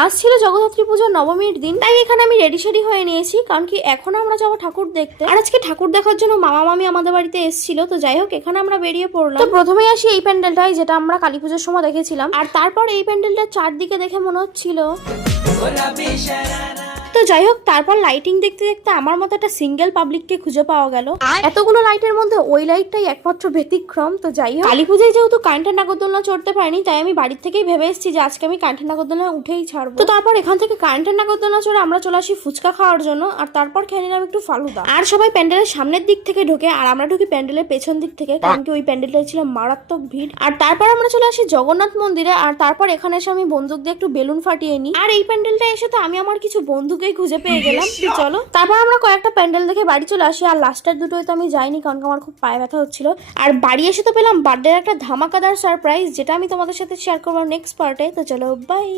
আজ ছিল জগদ্ধাত্রী পুজোর নবমীর দিন, তাই এখানে আমি রেডি সেডি হয়ে নিয়েছি, কারণ কি এখন আমরা যাবো ঠাকুর দেখতে। আর আজকে ঠাকুর দেখার জন্য মামা মামি আমাদের বাড়িতে এসেছিল। তো যাই হোক, এখানে আমরা বেরিয়ে পড়লাম। তো প্রথমেই আসি এই প্যান্ডেলটাই, যেটা আমরা কালী পুজোর সময় দেখেছিলাম। আর তারপর এই প্যান্ডেলটার চারদিকে দেখে মনে হচ্ছিল। তো যাই হোক, তারপর লাইটিং দেখতে দেখতে আমার মতো একটা সিঙ্গেল পাবলিককে খুঁজে পাওয়া গেল। এতগুলো লাইটের মধ্যে ওই লাইটটাই একমাত্র ব্যতিক্রম। তো যাই হোক, কালী পুজোয় যেহেতু কারেন্টের নাগরদোলনা চড়তে পারিনি, তাই আমি বাড়ির থেকেই ভেবে এসেছি যে আজকে আমি কারেন্টের নাগরদোলনা উঠেই ছাড়বো। তো তারপর এখান থেকে কারেন্টের নাগরদোলনা চড়ে আমরা চলে আসি ফুচকা খাওয়ার জন্য। আর তারপর খেয়ে নিলাম একটু ফালুদা। আর সবাই প্যান্ডেলের সামনের দিক থেকে ঢোকে, আর আমরা ঢুকি প্যান্ডেলের পেছন দিক থেকে, কারণ কি ওই প্যান্ডেলটাই ছিল মারাত্মক ভিড়। আর তারপর আমরা চলে আসি জগন্নাথ মন্দিরে। আর তারপর এখানে এসে আমি বন্দুক দিয়ে একটু বেলুন ফাটিয়ে নিই। আর এই প্যান্ডেলটা এসে তো আমি আমার কিছু বন্ধুকেই খুঁজে পেয়ে গেলাম। চলো, তারপর আমরা কয়েকটা প্যান্ডেল দেখে বাড়ি চলে আসি। আর লাস্টের দুটোই তো আমি যাইনি, কারণ আমার খুব পায়ে ব্যথা হচ্ছিল। আর বাড়ি এসে তো পেলাম বার্থডের একটা ধামাকাদার সারপ্রাইজ, যেটা আমি তোমাদের সাথে শেয়ার করবো নেক্সট পার্টে। তো চলো, বাই।